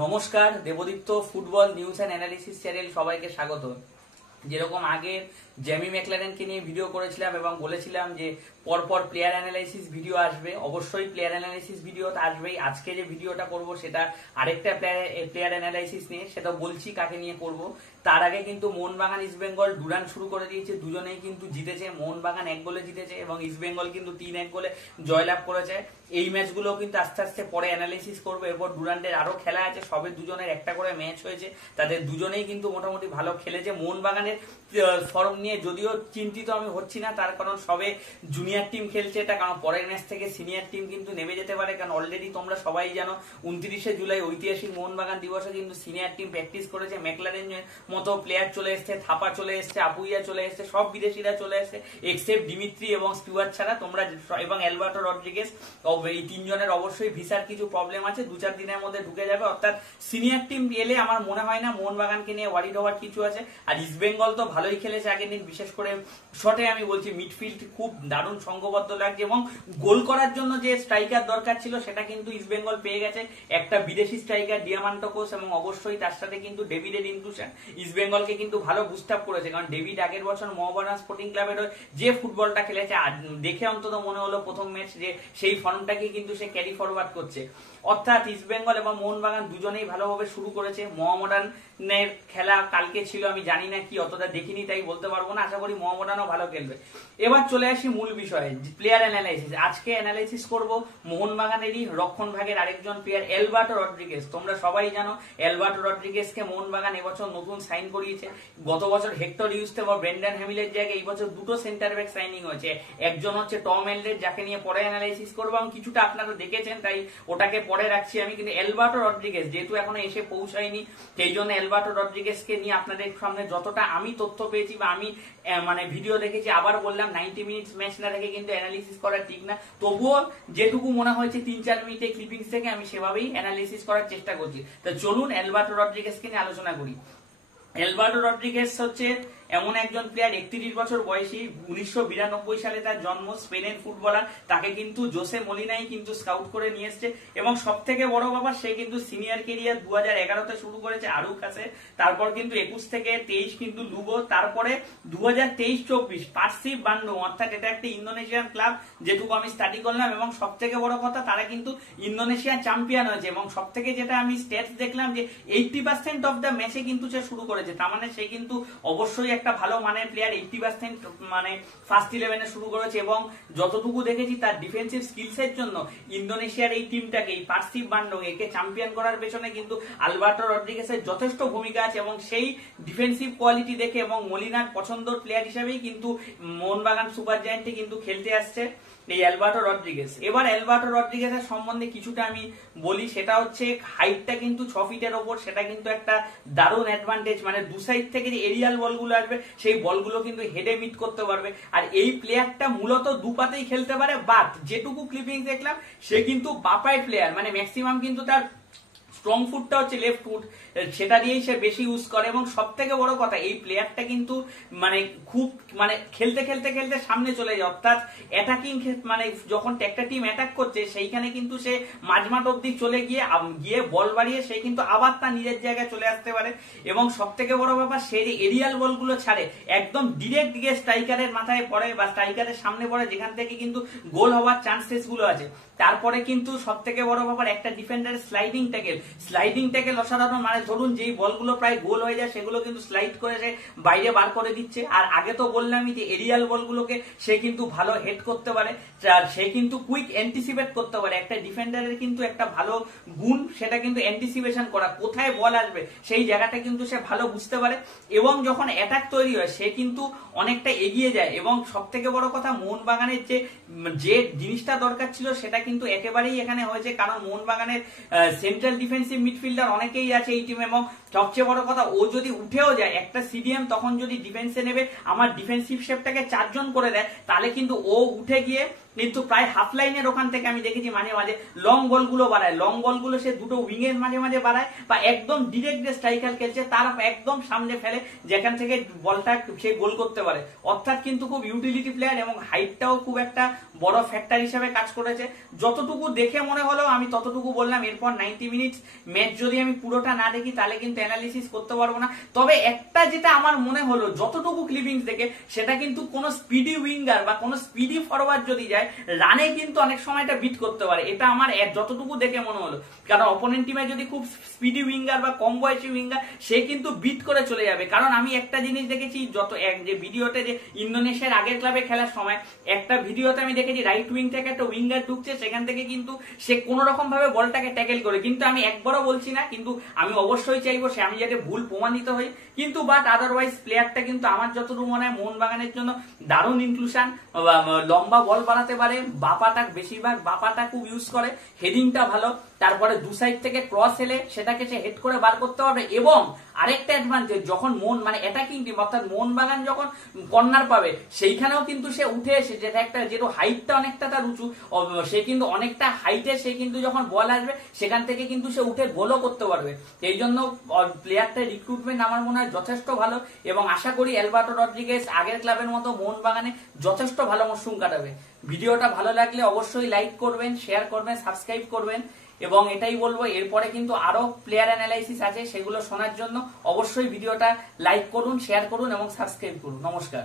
নমস্কার, Debdipta football news and analysis channel সবাইকে স্বাগত। যেরকম আগে জেমি ম্যাকলারেনকে নিয়ে ভিডিও করেছিলাম এবং বলেছিলাম যে পরপর প্লেয়ার অ্যানালাইসিস ভিডিও আসবে, অবশ্যই প্লেয়ার অ্যানালাইসিস ভিডিও আসবেই। আজকে যে ভিডিওটা করব সেটা আরেকটা প্লেয়ার অ্যানালাইসিস নিয়ে, সেটা বলছি কাকে নিয়ে করব। তার আগে কিন্তু মোহনবাগান ইস্টবেঙ্গল ডুরান শুরু করে দিয়েছে, দুজনেই কিন্তু জিতেছে। মোহনবাগান 1 গোলে জিতেছে এবং ইস্টবেঙ্গল কিন্তু 3-1 গোলে জয়লাভ করেছে। এই ম্যাচগুলো কিন্তু আস্তে আস্তে পরে অ্যানালাইসিস করবো। এরপর ডুরান্টের আরো খেলা আছে, সবে দুজনের একটা করে ম্যাচ হয়েছে, তাদের দুজনেই কিন্তু মোটামুটি ভালো খেলেছে। মোহনবাগানের ফর্ম নিয়ে যদিও চিন্তিত আমি হচ্ছি না, তার কারণ সবে জুনিয়র টিম খেলছে এটা, কারণ পরের ম্যাচ থেকে সিনিয়র টিম কিন্তু নেমে যেতে পারে। কারণ অলরেডি তোমরা সবাই জানো 29শে জুলাই ঐতিহাসিক মোহনবাগান দিবসে কিন্তু সিনিয়র টিম প্র্যাকটিস করেছে। ম্যাকলারেন মতো প্লেয়ার চলে এসছে, থাপা চলে এসছে, আপুইয়া চলে এসছে, সব বিদেশিরা চলে এসছে এক্সেপ্ট দিমিত্রি এবং স্টুয়ার্ট ছাড়া। তোমরা এবং অ্যালবার্টো রড্রিগেজ, এই তিনজনের অবশ্যই ভিসার কিছু প্রবলেম আছে, 2-4 দিনের মধ্যে ঢুকে যাবে। অর্থাৎ সিনিয়র টিম এলে আমার মনে হয় না মোহনবাগানকে নিয়ে ওয়ারিড হওয়ার কিছু আছে। আর ইস্টবেঙ্গল তো ভালোই খেলেছে আগের দিন, বিশেষ করে শটে আমি বলছি মিডফিল্ড খুব দারুণ সংঘবদ্ধ লাগছে এবং গোল করার জন্য যে স্ট্রাইকার দরকার ছিল সেটা কিন্তু ইস্টবেঙ্গল পেয়ে গেছে। একটা বিদেশি স্ট্রাইকার ডিয়ামান্টোকোস এবং অবশ্যই তার সাথে কিন্তু ডেভিডের ইনক্লুশন ইস্টবেঙ্গলকে কিন্তু ভালো বুস্ট আপ করেছে। কারণ ডেভিড আগের বছর মোহনবাগান স্পোর্টিং ক্লাবের যে ফুটবলটা খেলেছে দেখে অন্তত মনে হলো প্রথম ম্যাচ যে সেই ফর্মটাকে কিন্তু সে ক্যারি ফরওয়ার্ড করছে। অর্থাৎ ইস্টবেঙ্গল এবং মোহনবাগান দুজনেই ভালোভাবে শুরু করেছে। মোহামেডানের খেলা কালকে ছিল, আমি জানি না কি, অতটা দেখিনি তাই বলতে পারবো না। আশা করি মোহামেডানও ভালো খেলবে। এবার চলে আসি মূল বিষয়ে, প্লেয়ার অ্যানালাইসিস। আজকে অ্যানালাইসিস করব মোহনবাগানেরই রক্ষণ ভাগের আরেকজন প্লেয়ার অ্যালবার্টো রড্রিগেজ। তোমরা সবাই জানো অ্যালবার্টো রড্রিগেজকে মোহনবাগান এবছর নতুন সাইন করিয়েছে। গত বছর হেক্টর ইউস্তে বা ব্রেন্ডন হ্যামিলের জায়গায় এই বছর দুটো সেন্টার ব্যাক সাইনিং হয়েছে। একজন হচ্ছে টম এলডের, যাকে নিয়ে পরে অ্যানালাইসিস করবো এবং কিছুটা আপনারা দেখেছেন তাই ওটাকে পরে রাখছি আমি। কিন্তু অ্যালবার্টো রড্রিগেজ যেহেতু এখনো এসে পৌঁছায়নি, সেই জন্য অ্যালবার্টো রড্রিগেজকে নিয়ে আপনাদের সামনে যতটা আমি তথ্য পেয়েছি বা আমি মানে ভিডিও দেখেছি, আবার বললাম 90 মিনিটস ম্যাচ না দেখে কিন্তু অ্যানালিসিস করা ঠিক না। তবুও যেটুকু মনে হয়েছে 3-4 মিনিটে ক্লিপিংস থেকে আমি সেভাবেই অ্যানালিসিস করার চেষ্টা করছি। তো চলুন অ্যালবার্টো রড্রিগেজকে নিয়ে আলোচনা করি। অ্যালবার্টো রড্রিগেজ হচ্ছে এমন একজন প্লেয়ার, 31 বছর বয়সী, 1992 সালে তার জন্ম, স্পেনের ফুটবলার। তাকে কিন্তু জোসে মলিনাই কিন্তু স্কাউট করে নিয়ে এসছে এবং সব থেকে বড় ব্যাপার সে কিন্তু সিনিয়র কেরিয়ার 2011তে শুরু করেছে আরুকাসে, তারপর কিন্তু 21 থেকে 23 কিন্তু লুগো, তারপরে 2023-24 পার্সিভ বান্ডু, অর্থাৎ এটা একটা ইন্দোনেশিয়ান ক্লাব যেটুকু আমি স্টাডি করলাম। এবং সব থেকে বড় কথা তারা কিন্তু ইন্দোনেশিয়া চ্যাম্পিয়ন হয়েছে এবং সব থেকে যেটা আমি স্ট্যাটস দেখলাম যে 80% অফ দ্য ম্যাচে কিন্তু সে শুরু করেছে। তার মানে সে কিন্তু অবশ্যই একটা ভালো মানের প্লেয়ার। 80% মানে ফার্স্ট 11-এ শুরু করেছে এবং যতটুকু দেখেছি তার ডিফেন্সিভ স্কিলসের জন্য ইন্দোনেশিয়ার এই টিমটাকে, এই পার্সিভ বান্ডং একে চ্যাম্পিয়ন করার পেছনে কিন্তু অ্যালবার্টো রড্রিগেজের যথেষ্ট ভূমিকা আছে এবং সেই ডিফেন্সিভ কোয়ালিটি দেখে এবং মলিনার পছন্দের প্লেয়ার হিসেবেই কিন্তু মোহনবাগান সুপার জায়ান্টে কিন্তু খেলতে আসছে এই অ্যালবার্টো রড্রিগেজ। এবার অ্যালবার্টো রড্রিগেজের সম্বন্ধে কিছুটা আমি বলি, সেটা হচ্ছে হাইটটা কিন্তু 6 ফিটের ওপর, সেটা কিন্তু একটা দারুণ অ্যাডভান্টেজ। মানে দু সাইড থেকে যে এরিয়াল বলগুলো আসবে সেই বলগুলো কিন্তু হেডে মিট করতে পারবে। আর এই প্লেয়ারটা মূলত দুপাতেই খেলতে পারে, বাট যেটুকু ক্লিপিং দেখলাম সে কিন্তু বাপায় প্লেয়ার, মানে ম্যাক্সিমাম কিন্তু তার স্ট্রং ফুটটা হচ্ছে লেফট ফুট, সেটা দিয়েই সে বেশি ইউজ করে। এবং সব থেকে বড় কথা এই প্লেয়ারটা কিন্তু মানে খুব মানে খেলতে খেলতে খেলতে সামনে চলে যায়। অর্থাৎ অ্যাটাকিং, মানে যখন একটা টিম অ্যাটাক করছে সেইখানে কিন্তু সে মাঝমাঠ অব্দি চলে গিয়ে বল বাড়িয়ে সে কিন্তু আবার তার নিজের জায়গায় চলে আসতে পারে। এবং সব থেকে বড় ব্যাপার সে যে এরিয়াল বলগুলো ছাড়ে একদম ডিরেক্ট গিয়ে স্ট্রাইকারের মাথায় পড়ে বা স্ট্রাইকারের সামনে পড়ে, যেখান থেকে কিন্তু গোল হওয়ার চান্সেস গুলো আছে। তারপরে কিন্তু সব থেকে বড় ব্যাপার একটা ডিফেন্ডারের স্লাইডিং ট্যাকেল অসাধারণ। মানে ধরুন যেই বলগুলো প্রায় গোল হয়ে যায় সেগুলো কিন্তু স্লাইড করে সে বাইরে বার করে দিচ্ছে। আর আগে তো বললামই যে এরিয়াল বলগুলোকে সে কিন্তু ভালো হেড করতে পারে, সে কিন্তু কুইক অ্যান্টিসিপেট করতে পারে। একটা ডিফেন্ডারের কিন্তু একটা ভালো গুণ সেটা কিন্তু অ্যান্টিসিপেশন করা, কোথায় বল আসবে সেই জায়গাটা কিন্তু সে ভালো বুঝতে পারে। এবং যখন অ্যাটাক তৈরি হয় সে কিন্তু অনেকটা এগিয়ে যায়। এবং সব থেকে বড় কথা মোহনবাগানের যে জিনিসটা দরকার ছিল সেটা কিন্তু একেবারেই এখানে হয়েছে, কারণ মোহনবাগানের সেন্ট্রাল ডিফেন্সিভ মিডফিল্ডার অনেকেই আছে এই টিমে এবং সবচেয়ে বড় কথা, ও যদি উঠেও যায় একটা সিডিএম তখন যদি ডিফেন্সে নেবে, আমার ডিফেন্সিভ শেপটাকে 4 জন করে দেয়, তাহলে কিন্তু ও উঠে গিয়ে কিন্তু প্রায় হাফ লাইনের ওখান থেকে আমি দেখেছি মাঝে মাঝে লং বলগুলো বাড়ায়, লং বলগুলো সে দুটো উইং এর মাঝে মাঝে বাড়ায়, বা একদম ডিরেক্ট যে স্ট্রাইকার খেলছে তার একদম সামনে ফেলে, যেখান থেকে বলটা সে গোল করতে পারে। অর্থাৎ কিন্তু খুব ইউটিলিটি প্লেয়ার, এবং হাইটটাও খুব একটা বড় ফ্যাক্টর হিসেবে কাজ করেছে। যতটুকু দেখে মনে হলো আমি ততটুকু বললাম। এরপর 90 মিনিটস ম্যাচ যদি আমি পুরোটা না দেখি তাহলে কিন্তু অ্যানালিসিস করতে পারবো না। তবে একটা যেটা আমার মনে হলো যতটুকু ক্লিপিংস দেখে, সেটা কিন্তু কোনো স্পিডি উইঙ্গার বা কোনো স্পিডি ফরওয়ার্ড যদি যায়, রানে কিন্তু অনেক সময় এটা বিট করতে পারে। এটা আমার যতটুকু দেখে মনে হলো, কারণ অপোনেন্ট টিমে যদি খুব স্পিডি উইঙ্গার বা কম বয়সী উইঙ্গার, সে কিন্তু বিট করে চলে যাবে। কারণ আমি একটা জিনিস দেখেছি, যে ভিডিওতে, যে ইন্দোনেশিয়ার আগের ক্লাবে খেলার সময় একটা ভিডিওতে আমি দেখেছি, রাইট উইং থেকে একটা উইঙ্গার ঢুকছে, সেখান থেকে কিন্তু সে কোন রকম ভাবে বলটাকে ট্যাকেল করে। কিন্তু আমি একবারও বলছি না, কিন্তু আমি অবশ্যই চাইবো সে, আমি যাতে ভুল প্রমাণিত হই, কিন্তু বাট আদারওয়াইজ প্লেয়ারটা কিন্তু আমার যতটুকু মনে হয় মোহনবাগানের জন্য দারুণ ইনক্লুশন। লম্বা বল বানাতে পারে, বাপাটা বেশিরভাগ বাপাটা খুব ইউজ করে, হেডিংটা ভালো, তারপরে দু সাইড থেকে ক্রস এলে সেটাকে সে হেড করে বার করতে পারবে। এবং আরেকটা অ্যাডভান্টেজ, যখন মানে অ্যাটাকিং টিম অর্থাৎ মোহনবাগান যখন কর্নার পাবে, সেইখানেও কিন্তু সে উঠে এসে, যেটা একটা যেহেতু হাইটটা অনেকটা তার উঁচু, সে কিন্তু অনেকটা হাইটে, সে কিন্তু যখন বল আসবে সেখান থেকে কিন্তু সে উঠে গোলও করতে পারবে। এই জন্য প্লেয়ারটার রিক্রুটমেন্ট আমার মনে হয় যথেষ্ট ভালো, এবং আশা করি অ্যালবার্টো রড্রিগেজ আগের ক্লাবের মতো মোহনবাগানে যথেষ্ট ভালো মরশুম কাটাবে। ভিডিওটা ভালো লাগলে অবশ্যই লাইক করবেন, শেয়ার করবেন, সাবস্ক্রাইব করবেন, এবং এটাই বলবো এরপরে কিন্তু আরো প্লেয়ার অ্যানালাইসিস আছে, সেগুলো শোনার জন্য অবশ্যই ভিডিওটা লাইক করুন, শেয়ার করুন এবং সাবস্ক্রাইব করুন। নমস্কার।